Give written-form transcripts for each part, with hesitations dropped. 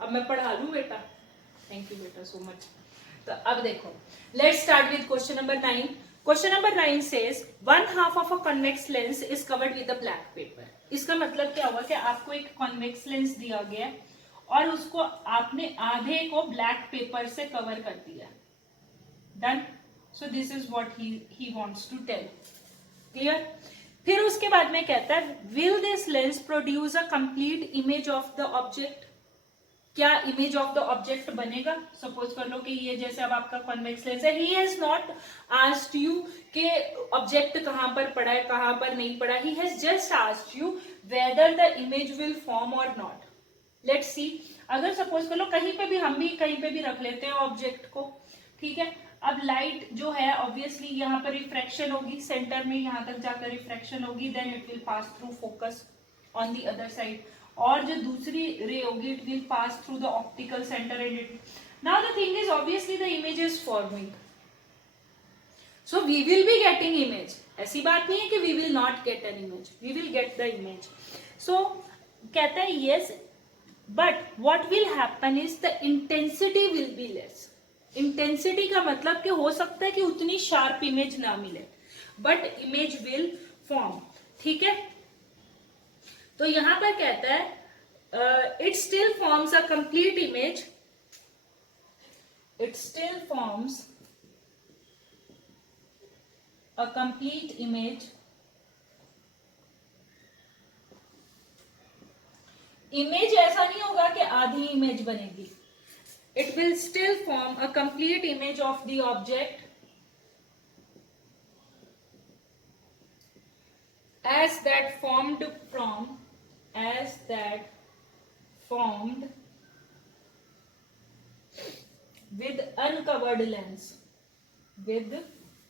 अब मैं पढ़ा लूं बेटा? थैंक यू बेटा सो मच। तो अब देखो, let's start with question number 9। Question number 9 says 1/2 of a convex lens is covered with a black pepper. इसका मतलब क्या हुआ कि आपको एक कॉन्वेक्स लेंस दिया गया और उसको आपने आधे को ब्लैक पेपर से कवर कर दिया। Done. So this is what he wants to tell. Clear? फिर उसके बाद में कहता है will this lens produce a complete image of the object. क्या इमेज ऑफ द ऑब्जेक्ट बनेगा? सपोज कर लो कि ये जैसे अब आपका कॉन्वेक्स लेंस है, he has not asked you कि ऑब्जेक्ट कहां पर पड़ा है कहां पर नहीं पड़ा, he has just asked you whether the image will form और नॉट। लेट्स सी, अगर सपोज कर लो कहीं पे भी, हम भी कहीं पे भी रख लेते हैं ऑब्जेक्ट को, ठीक है। अब लाइट जो है ऑब्वियसली यहाँ पर रिफ्रैक्शन होगी, सेंटर में यहाँ तक जाकर रिफ्रैक्शन होगी, then it will pass through focus on the other side, और जो दूसरी रे होगी it will pass through the optical centre and it. Now the thing is obviously the image is forming, so we will be getting image. ऐसी बात नहीं है कि we will not get an image, we will get the image. So कहता है yes, but what will happen is the intensity will be less. Intensity का मतलब कि हो सकता है कि उतनी शार्प इमेज ना मिले, बट इमेज विल फॉर्म। ठीक है, तो यहां पर कहता है it still forms a complete image, it still forms a complete image. Image ऐसा नहीं होगा कि आधी इमेज बनेगी, it will still form a complete image of the object as that formed with uncovered lens, with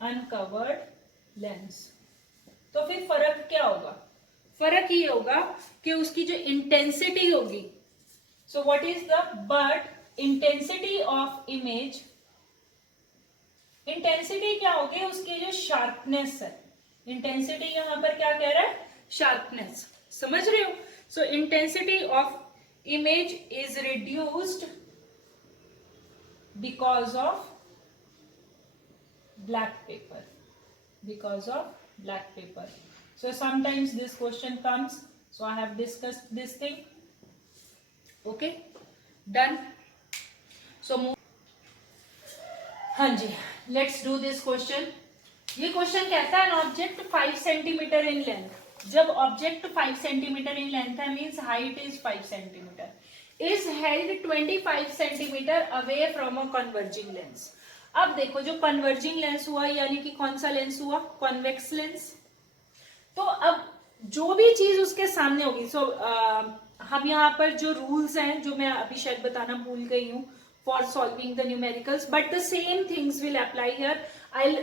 uncovered lens। तो फिर फर्क क्या होगा? फर्क ये होगा कि उसकी जो इंटेंसिटी होगी, so what is the, but intensity of image, intensity क्या होगी? उसकी जो शार्पनेस है, इंटेंसिटी यहां पर क्या कह रहा है? शार्पनेस। समझ रहे हो? So intensity of image is reduced because of black paper, because of black paper. So sometimes this question comes, so I have discussed this thing. Okay, done. So हाँ जी, लेट्स डू दिस क्वेश्चन। ये question कहता है object 5 centimetre in length. जब object 5 centimetre in length है, means height is 5 centimetre, is held 25 centimetre away from a converging lens. अब देखो, जो कन्वर्जिंग लेंस हुआ यानी कि कौन सा लेंस हुआ? Convex lens. तो अब जो भी चीज उसके सामने होगी, सो हम यहाँ पर जो रूल्स हैं, जो मैं अभी शायद बताना भूल गई हूँ for solving the numericals, but the same things will apply here. I'll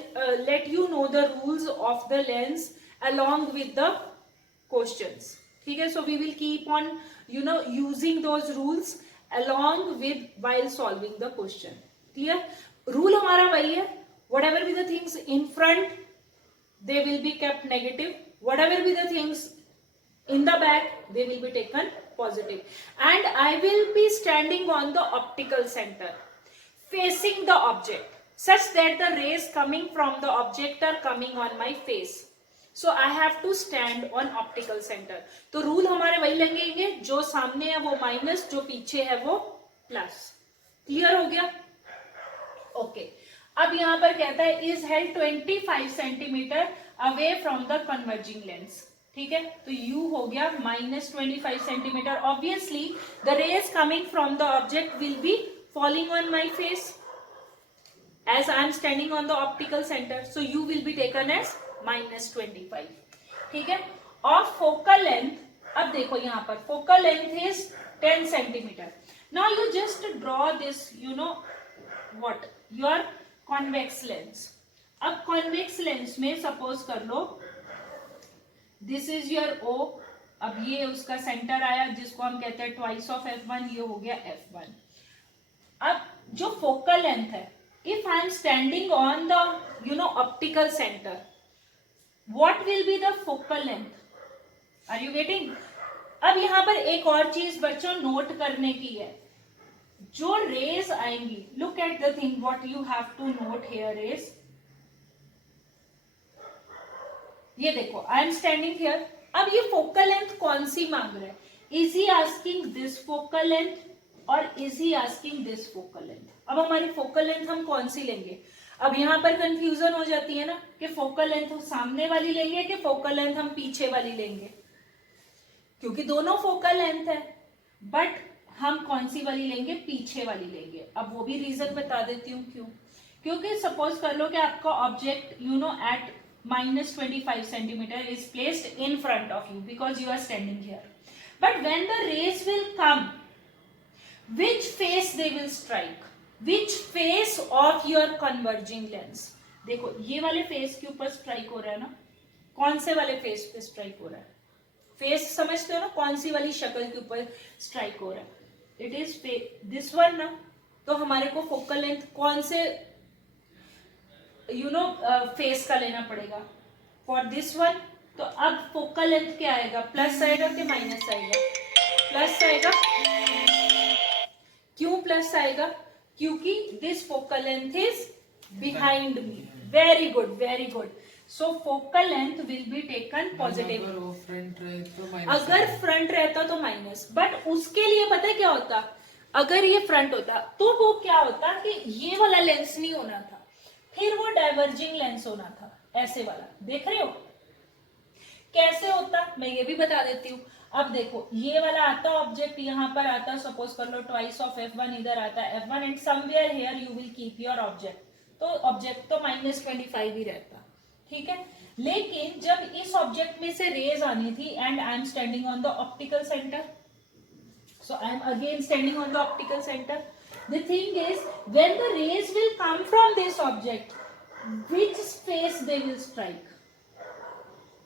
let you know the rules of the lens along with the questions. ठीक है, so we will keep on using those rules along with while solving the question. Clear? Rule हमारा वही है, whatever be the things in front they will be kept negative, whatever be the things in the back they will be taken positive, and I will be standing on the optical center facing the object such that the rays coming from the object are coming on my face, so I have to stand on optical center। तो rule हमारे वही लगेंगे, जो सामने है वो minus, जो पीछे है वो प्लस। क्लियर हो गया? ओके, अब यहां पर कहता है is held 25 centimetre away from the converging lens. ठीक है, तो u हो गया -25 centimetre. Obviously the rays coming from the object will be falling on my face as I am standing on the optical centre, so u will be taken as -25। ठीक है, और focal length, अब देखो यहाँ पर focal length is 10 centimetre. Now you just draw this, what, your convex lens. अब convex lens में suppose कर लो दिस इज योर O, अब ये उसका सेंटर आया जिसको हम कहते हैं ट्वाइस ऑफ F1, ये हो गया F1। अब जो फोकल लेंथ है, if I am standing on the optical centre, what will be the focal length? Are you getting? अब यहां पर एक और चीज बच्चों नोट करने की है, जो रेज आएंगी, look at the thing what you have to note here is, ये देखो आई एम स्टैंडिंग हियर, अब ये फोकल लेंथ कौन सी मांग रहा है, is he asking this focal length और is he asking this focal length. अब हमारी फोकल लेंथ हम कौन सी लेंगे, अब यहां पर कंफ्यूजन हो जाती है ना कि फोकल लेंथ हम सामने वाली लेंगे कि फोकल लेंथ हम पीछे वाली लेंगे, क्योंकि दोनों फोकल लेंथ है, बट हम कौन सी वाली लेंगे, पीछे वाली लेंगे। अब वो भी रीजन बता देती हूँ क्यों, क्योंकि सपोज कर लो कि आपका object you know at -25 centimeter is placed in front of you because you are standing here, but when the rays will come, which face they will strike, which face of your converging lens, देखो ये वाले face के ऊपर strike हो रहा है ना, कौन से वाले फेस पे स्ट्राइक हो रहा है, फेस समझते हो ना, कौन सी वाली शक्ल के ऊपर स्ट्राइक हो रहा है, इट इज दिस वन ना, तो हमारे को फोकल लेंथ कौन से फेस का लेना पड़ेगा, फॉर दिस वन। तो अब फोकल लेंथ क्या आएगा, प्लस आएगा कि माइनस आएगा, प्लस आएगा। क्यों प्लस आएगा, क्योंकि this focal length is behind me, very good very good, so focal length will be taken positive. अगर फ्रंट रहता तो माइनस, बट उसके लिए पता है क्या होता, अगर ये फ्रंट होता तो वो क्या होता कि ये वाला लेंस नहीं होना था, फिर वो डाइवर्जिंग लेंस होना था, ऐसे वाला, देख रहे हो कैसे होता, मैं ये भी बता देती हूँ। अब देखो ये वाला आता ऑब्जेक्ट यहाँ पर आता, सपोज कर लो ट्वाइस ऑफ f1 इधर आता है f1 and somewhere here you will keep your object, तो ऑब्जेक्ट तो -25 ही रहता, ठीक है। लेकिन जब इस ऑब्जेक्ट में से रेज आनी थी and I am standing on the optical centre, so I am again standing on the optical center. The thing is, when the rays will come from this object, which face they will strike?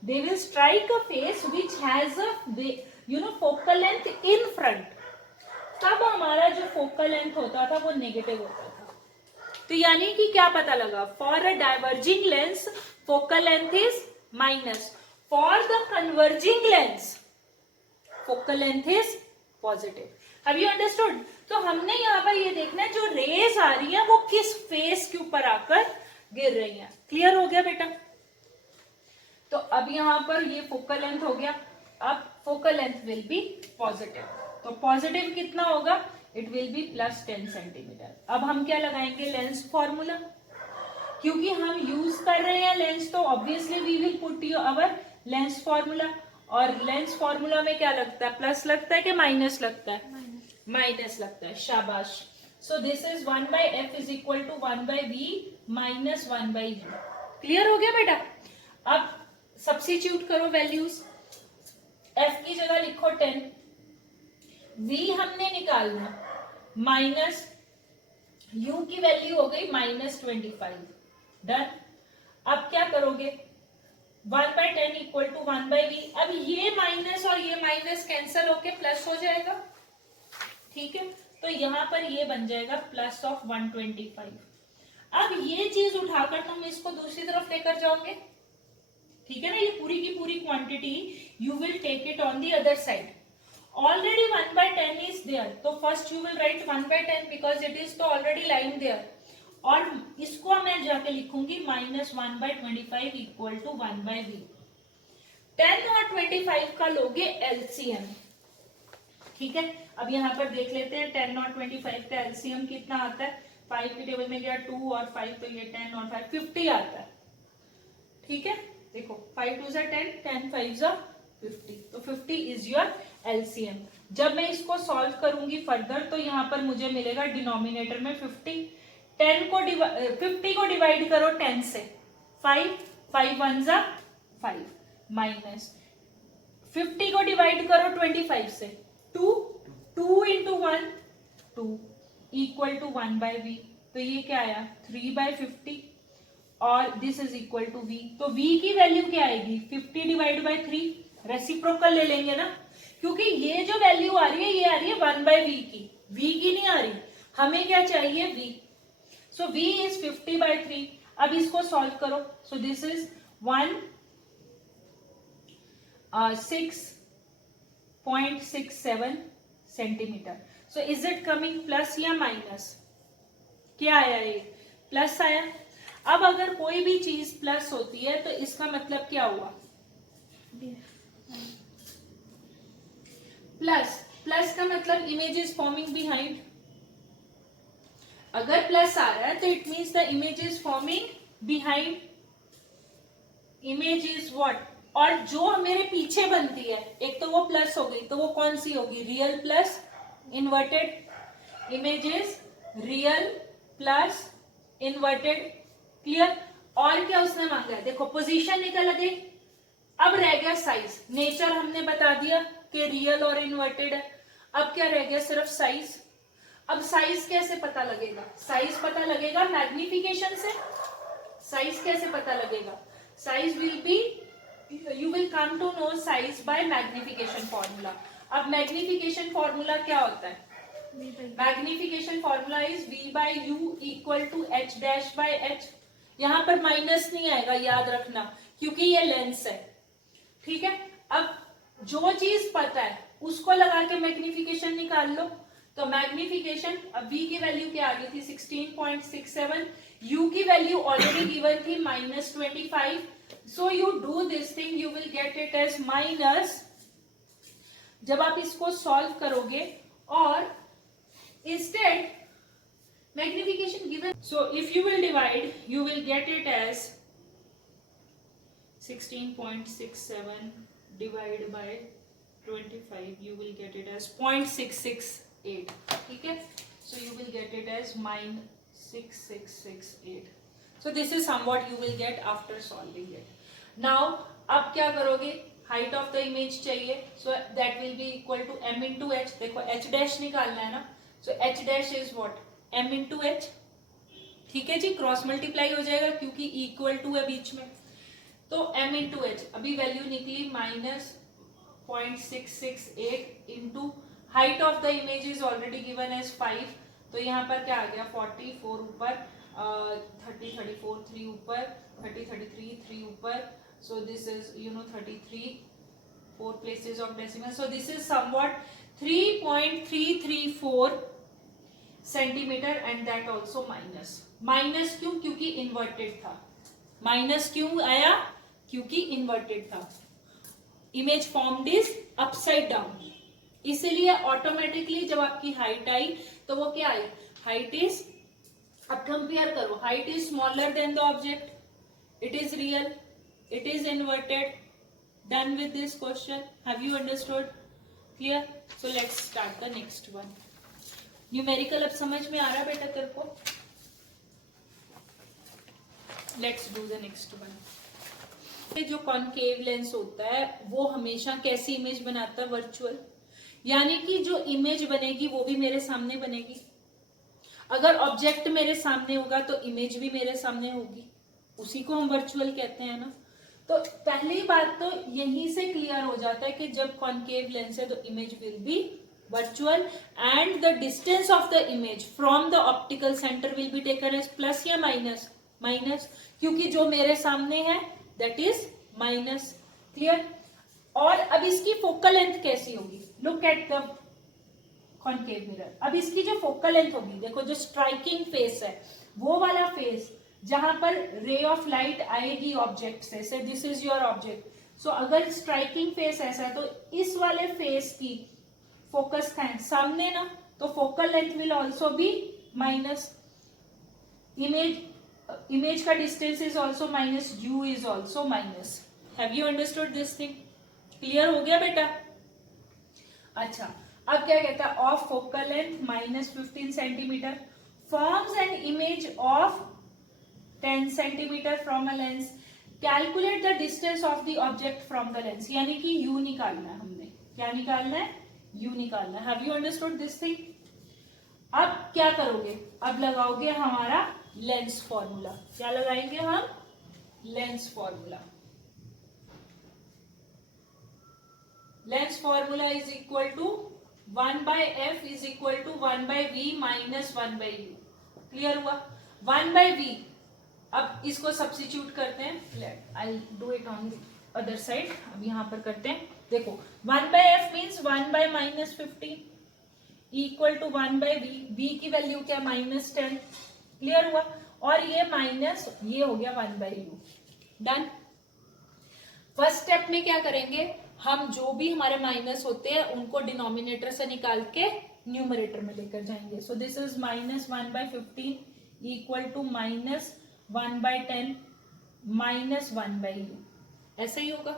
They will strike a face which has a focal length in front. तब हमारा जो focal length होता था वो negative होता था, तो यानी कि क्या पता लगा, for a diverging lens focal length is minus, for the converging lens focal length is positive. Have you understood? तो हमने यहाँ पर ये देखना है जो रेज आ रही है वो किस फेस के ऊपर आकर गिर रही है। क्लियर हो गया बेटा? तो अब यहाँ पर ये फोकल लेंथ हो गया, अब focal length will be positive, तो पॉजिटिव कितना होगा, इट विल बी +10 सेंटीमीटर। अब हम क्या लगाएंगे, लेंस फॉर्मूला, क्योंकि हम यूज कर रहे हैं लेंस, तो obviously we will put you our lens formula, और लेंस फॉर्मूला में क्या लगता है, प्लस लगता है कि माइनस लगता है, माइनस लगता है, शाबाश। So this is 1/f is equal to 1/v minus 1/v। Clear हो गया बेटा? अब सब्स्टिट्यूट करो वैल्यूज, f की जगह लिखो 10, v हमने निकालना, माइनस u की वैल्यू हो गई -25, डन। अब क्या करोगे, 1/10 इक्वल टू 1/v, अब ये माइनस और ये माइनस कैंसल होके प्लस हो जाएगा, ठीक है, तो यहाँ पर ये बन जाएगा +125। अब ये चीज उठाकर तुम इसको दूसरी तरफ लेकर जाओगे, ठीक है ना, ये पूरी की पूरी quantity you will take it on the other side, already 1/10 is there, तो first you will write 1/10 because it is तो ऑलरेडी लाइन देयर, और इसको मैं जाके लिखूंगी -1/25 इक्वल टू 1/v। 10 और 25 का लोगे एलसीएम, ठीक है। अब यहाँ पर देख लेते हैं 10 और 25 का एलसीएम कितना आता है, 5 की टेबल में गया 2 और 5, तो ये 10 और 5 50 आता है, ठीक है। देखो 5 2 10, 10 5 50, तो 50 इज योर एलसीएम। जब मैं इसको सॉल्व करूंगी फर्दर तो यहाँ पर मुझे मिलेगा डिनोमिनेटर में 50, 50 को डिवाइड करो 10 से, 5 5 1 5 माइनस 50 को डिवाइड करो 25 से, 2 2 इंटू 1 2 इक्वल टू 1/v, तो ये क्या आया 3/50, और this is equal to v, तो v की वैल्यू क्या आएगी 50 डिवाइड बाई 3, रेसिप्रोकल ले लेंगे ना, क्योंकि ये जो वैल्यू आ रही है ये आ रही है 1/v की, v की नहीं आ रही, हमें क्या चाहिए v, सो v इज 50/3। अब इसको सॉल्व करो, सो this is 6.67 centimetre, so is it coming plus या माइनस? क्या आया? ये प्लस आया। अब अगर कोई भी चीज प्लस होती है तो इसका मतलब क्या हुआ? प्लस। प्लस का मतलब इमेज इज फॉर्मिंग बिहाइंड। अगर प्लस आ रहा है तो it means the image is forming behind. Image is what? और जो मेरे पीछे बनती है, एक तो वो प्लस हो गई, तो वो कौन सी होगी? Real plus inverted. Image is real plus inverted. Clear? और क्या उसने मांगा है? देखो पोजीशन निकल गई। अब रह गया साइज। नेचर हमने बता दिया कि रियल और इन्वर्टेड है। अब क्या रह गया? सिर्फ साइज। अब साइज कैसे पता लगेगा? साइज पता लगेगा मैग्निफिकेशन से। साइज कैसे पता लगेगा? Size will be, you will come to know size by magnification formula. अब मैग्निफिकेशन फॉर्मूला क्या होता है? Magnification formula is v by u equal to h dash by h। यहां पर माइनस नहीं आएगा, याद रखना, क्योंकि ये लेंस है। ठीक है? अब जो चीज पता है उसको लगा के मैग्निफिकेशन निकाल लो। तो मैग्निफिकेशन, अब v की वैल्यू क्या आ गई थी? 16.67। u की वैल्यू ऑलरेडी गिवन थी -25। So you do this thing, you will get it as minus. जब आप इसको सॉल्व करोगे और instead magnification given, so if you will divide, you will get it as 16.67 divide by 25, you will get it as 0.668. ठीक है? So you will get it as -6668. So this is somewhat you will get after solving it. Now अब क्या करोगे? Height of the image चाहिए, so that will be equal to m into h। देखो h dash निकालना है ना, so h dash is what? m into h। ठीक है जी, क्रॉस मल्टीप्लाई हो जाएगा क्योंकि इक्वल टू है बीच में, तो m into h। अभी वैल्यू निकली -0.668 into height of the image is already given as 5, तो यहाँ पर क्या आ गया? 44 ऊपर, 30 34 3 ऊपर, 30 33 3 ऊपर, so this is 33 4 places of decimal, so this is somewhat 3.334 centimetre and that also minus. Minus क्यों? क्योंकि इन्वर्टेड था। माइनस क्यों आया? क्योंकि इन्वर्टेड था। Image formed is upside down, इसीलिए ऑटोमेटिकली जब आपकी हाइट आई तो वो क्या आई? हाइट इज, अब कंपेयर करो, height is smaller than the object, it is real, it is inverted. Done with this question. Have you understood? Clear? So let's start the next one. Numerical अब समझ में आ रहा बेटा तेरे को? Let's do the next one. जो concave lens होता है वो हमेशा कैसी इमेज बनाता है? वर्चुअल। यानी कि जो इमेज बनेगी वो भी मेरे सामने बनेगी। अगर ऑब्जेक्ट मेरे सामने होगा तो इमेज भी मेरे सामने होगी, उसी को हम वर्चुअल कहते हैं ना। तो पहली बात तो यहीं से क्लियर हो जाता है कि जब कॉनकेव लेंस है तो image will be virtual and the distance of the image from the optical center will be taken as plus या minus? minus, क्योंकि जो मेरे सामने है that is minus। clear? और अब इसकी फोकल लेंथ कैसी होगी? look at the concave mirror। अब इसकी जो फोकल लेंथ होगी, देखो जो स्ट्राइकिंग फेस है वो वाला फेस जहां पर रे ऑफ लाइट आएगी ऑब्जेक्ट से दिस इज योर ऑब्जेक्ट। सो अगर स्ट्राइकिंग फेस ऐसा है तो इस वाले फेस की फोकस का है सामने ना, तो focal length will also be minus. Image का distance is also minus, u is also minus. Have you understood this thing? Clear हो गया बेटा? अच्छा, अब क्या कहता है? Of focal length -15 centimetre forms an image of 10 centimetre from a lens. Calculate the distance of the object from the lens. यानी कि यू निकालना है हमने। क्या निकालना है? यू निकालना। Have you understood this thing? अब क्या करोगे? अब लगाओगे हमारा लेंस फॉर्मूला। क्या लगाएंगे हम? Lens formula. Lens formula is equal to 1/f is equal to 1/v minus 1/u। Clear हुआ? 1/v। अब इसको सब्स्टिट्यूट करते हैं। I do it on the other side. अब यहां पर करते हैं। देखो 1/f means 1/-15 equal to 1/v, v की वैल्यू क्या, -10, क्लियर हुआ, और ये माइनस ये हो गया 1/u, डन। फर्स्ट स्टेप में क्या करेंगे, हम जो भी हमारे माइनस होते हैं उनको डिनोमिनेटर से निकाल के न्यूमरेटर में लेकर जाएंगे। So this is -1/15 equal to -1/10 -1/u, ऐसा ही होगा।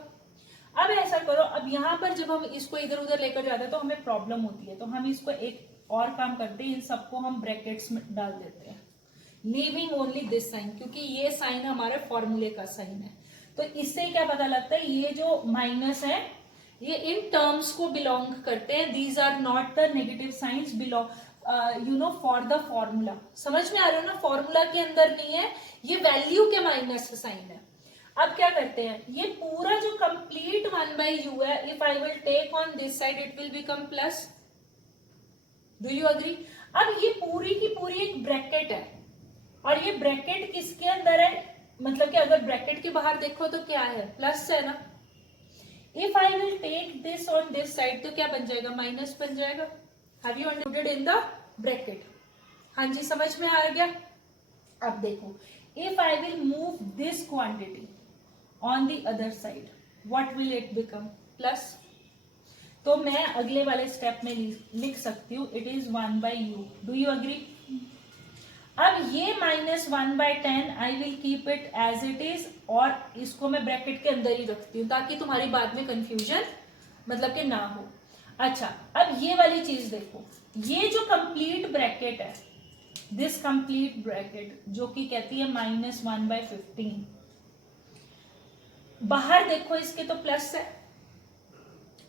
अब ऐसा करो, अब यहां पर जब हम इसको इधर उधर लेकर जाते हैं तो हमें प्रॉब्लम होती है, तो हम इसको एक और काम करते हैं, इन सबको हम ब्रैकेट्स में डाल देते हैं, लीविंग ओनली दिस साइन, क्योंकि ये साइन हमारे फॉर्मूले का साइन है। तो इससे क्या पता लगता है, ये जो माइनस है ये इन टर्म्स को बिलोंग करते हैं, these are not the negative signs belong you know for the formula. समझ में आ रहा है ना, फॉर्मूला के अंदर नहीं है, ये वैल्यू के माइनस साइन है। अब क्या करते हैं, ये पूरा जो कंप्लीट 1/u है, if I will take on this side it will become plus, do you agree. अब ये पूरी की पूरी एक ब्रैकेट है, और ये ब्रैकेट किसके अंदर है, मतलब कि अगर ब्रैकेट के बाहर देखो तो क्या है, प्लस है ना। If I will take this on this side तो क्या बन जाएगा, माइनस बन जाएगा। Have you understood in the bracket, हाँ जी समझ में आ गया। अब देखो, if I will move this quantity on the other side what will it become, plus. तो मैं अगले वाले स्टेप में लिख सकती हूँ, it is 1/u, do you agree. अब ये -1/10 I will keep it as it is, और इसको मैं ब्रैकेट के अंदर ही रखती हूँ ताकि तुम्हारी बाद में कंफ्यूजन मतलब कि ना हो। अच्छा, अब ये वाली चीज देखो, ये जो कंप्लीट ब्रैकेट है, दिस कंप्लीट ब्रैकेट जो कि कहती है -1/15, बाहर देखो इसके तो प्लस है,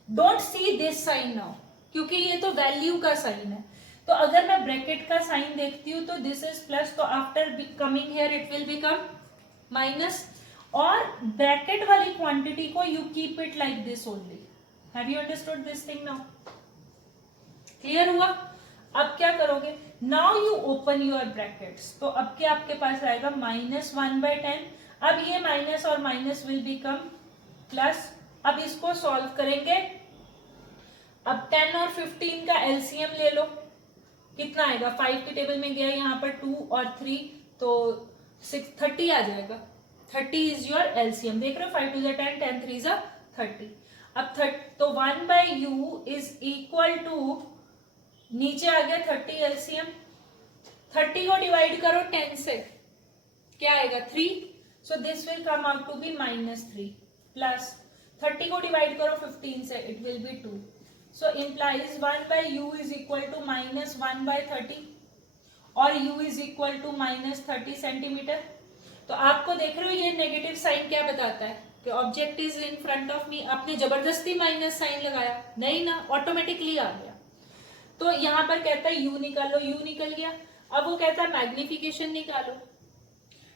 don't see this sign now, क्योंकि ये तो वैल्यू का साइन है। तो अगर मैं ब्रैकेट का साइन देखती हूँ तो दिस इज प्लस, तो after coming here it will become minus, और ब्रैकेट वाली क्वांटिटी को you keep it like this only. Have you understood this thing now, clear हुआ। अब क्या करोगे, now you open your brackets, तो अब क्या आपके पास आएगा -1/10, अब ये माइनस और माइनस विल बिकम प्लस। अब इसको सॉल्व करेंगे, अब 10 और 15 का एलसीएम ले लो, कितना आएगा, 5 के टेबल में गया यहाँ पर 2 और 3 तो 30 आ जाएगा। 30 इज योर एलसीएम, देख रहे हो, 5 2 10 10 3 30। अब तो 1/u इज इक्वल टू, नीचे आ गया 30 एलसीएम, 30 को डिवाइड करो 10 से, क्या आएगा 3, so this will come out to be -3, plus 30 को डिवाइड करो 15 से, it will be 2, so implies 1/u is equal to -1/30 और u is equal to -30 centimetre. तो आपको देख रहे हो ये नेगेटिव साइन क्या बताता है कि object is in front of me. आपने जबरदस्ती माइनस साइन लगाया नहीं ना, ऑटोमेटिकली आ गया। तो यहाँ पर कहता है u निकालो, u निकल गया। अब वो कहता है मैग्निफिकेशन निकालो,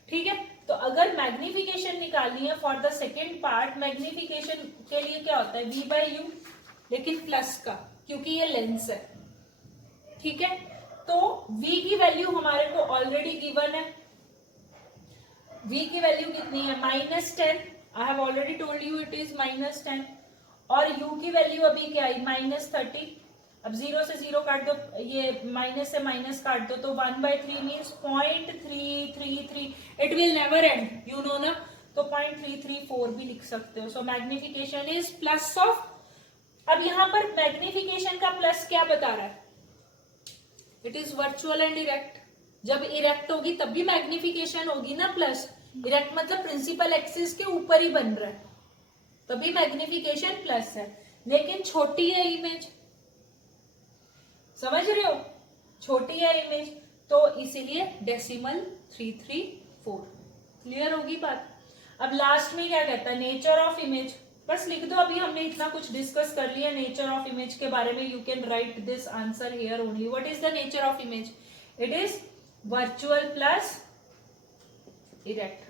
ठीक है। तो अगर मैग्निफिकेशन निकालनी है for the second part, magnification के लिए क्या होता है, v/u, लेकिन प्लस का, क्योंकि ये लेंस है, ठीक है। तो v की वैल्यू हमारे को ऑलरेडी गिवन है, v की वैल्यू कितनी है, -10, I have already told you it is -10, और u की वैल्यू अभी क्या आई, -30। अब 0 से 0 काट दो, ये माइनस से माइनस काट दो, तो 1/3 means 0.333, it will never and, you know ना, तो 0.334 भी लिख सकते हो। सो मैग्निफिकेशन इज प्लस ऑफ, अब यहां पर मैग्निफिकेशन का प्लस क्या बता रहा है, it is virtual and erect. जब इरेक्ट होगी तब भी मैग्निफिकेशन होगी ना, प्लस इरेक्ट मतलब प्रिंसिपल एक्सिस के ऊपर ही बन रहा है, तभी मैग्निफिकेशन प्लस है, लेकिन छोटी है इमेज, समझ रहे हो, छोटी है इमेज, तो इसीलिए डेसिमल 334, क्लियर होगी बात। अब लास्ट में क्या कहता है, नेचर ऑफ इमेज, बस लिख दो, अभी हमने इतना कुछ डिस्कस कर लिया नेचर ऑफ इमेज के बारे में। You can write this answer here only. What is the nature of image, it is virtual plus erect,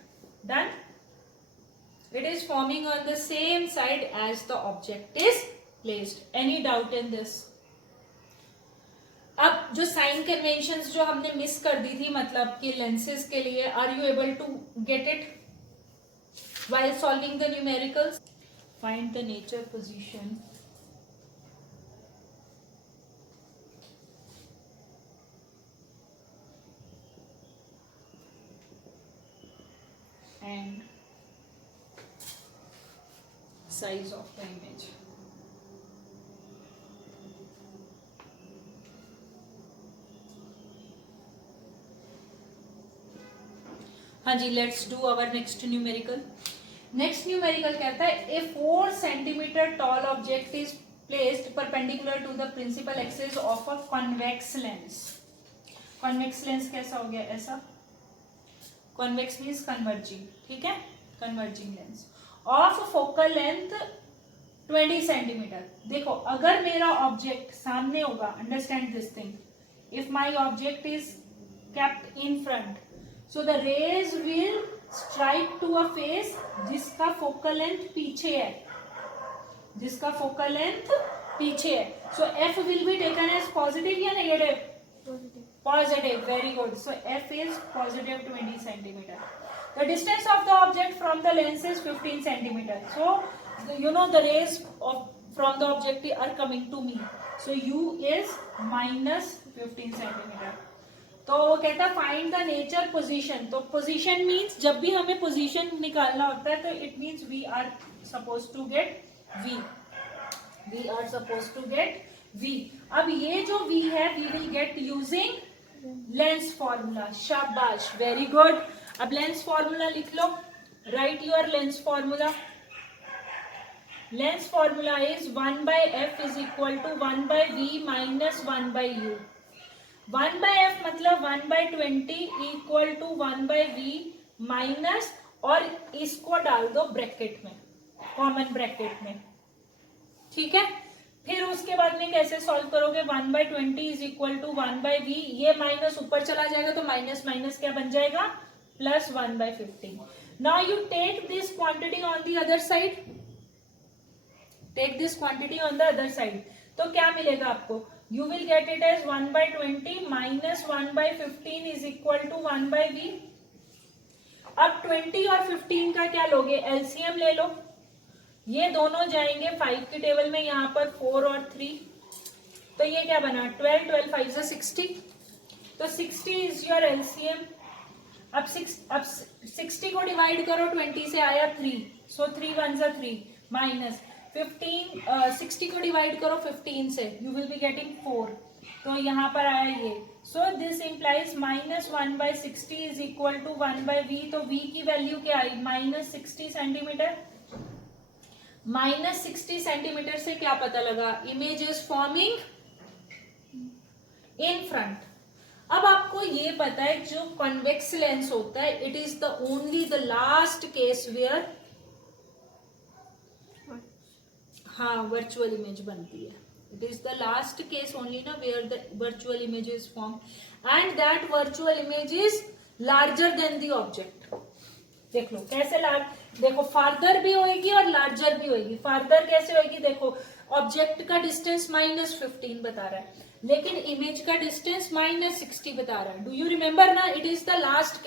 done. It is forming on the same side as the object is placed. Any doubt in this. अब जो sign conventions जो हमने miss कर दी थी, मतलब कि lenses के लिए, are you able to get it while solving the numericals? Find the nature position and size of the image. हाँ जी, let's do our next numerical. Next numerical कहता है a 4 centimetre tall object is placed perpendicular to the principal axis of a convex lens. Convex lens कैसा हो गया? ऐसा. Convex means converging. ठीक है, converging lens of focal length 20 centimetre. देखो, अगर मेरा ऑब्जेक्ट सामने होगा, understand this thing, if my object is kept in front, so the rays will strike to a face जिसका फोकल लेंथ पीछे है, जिसका फोकल लेंथ पीछे है. So f will be taken as positive या negative? Positive. Very good. So F is positive 20 centimeter. The distance of the object from the lens is 15 centimeter. So you know the rays from the object are coming to me. So U is minus 15 centimeter. तो वो कहता है find the nature position. तो position means जब भी हमें position निकालना होता है तो it means we are supposed to get V. We are supposed to get V. अब ये जो V है we will get using lens formula. शाबाश, वेरी गुड. अब लेंस फॉर्मूला लिख लो. Write your lens formula. Lens formula is 1/f is equal to 1/v minus 1/u. 1/f मतलब 1/20 equal to 1/v minus, और इसको डाल दो ब्रैकेट में, कॉमन ब्रैकेट में. ठीक है, फिर उसके बाद में कैसे सॉल्व करोगे? 1/20 इज इक्वल टू 1/v. ये माइनस ऊपर चला जाएगा तो माइनस माइनस क्या बन जाएगा? Plus 1/15. Now you take this quantity on the other side. Take this quantity on the other side. तो क्या मिलेगा आपको? You will get it as 1/20 minus 1/15 is equal to 1/v. अब 20 और 15 का क्या लोगे? एलसीएम ले लो. ये दोनों जाएंगे 5 की टेबल में, यहाँ पर 4 और 3. तो ये क्या बना? 12, 12 5 से 60. तो 60 इज योर एलसीएम. अब 60 को डिवाइड करो, 20 से आया 3. सो 3 1 जा 3 माइनस 15. 60 को डिवाइड करो 15 से, यू विल बी गेटिंग 4. तो यहाँ पर आया ये. So this implies minus 1/60 is equal to 1/v. तो v की वैल्यू क्या आई? Minus 60 centimetre. माइनस 60 सेंटीमीटर से क्या पता लगा? Image is forming in front. अब आपको ये पता है जो कॉन्वेक्स लेंस होता है, it is the only the last case where हाँ वर्चुअल इमेज बनती है. It is the last case only ना where the virtual image is form, and that virtual image is larger than the object. देख लो कैसे देखो, farther भी होएगी और लार्जर भी होएगी. फार्दर कैसे होएगी? देखो, ऑब्जेक्ट का डिस्टेंस -15 बता रहा है, लेकिन इमेज का डिस्टेंस -60 बता रहा है. डू यू रिमेम्बर ना? It is the last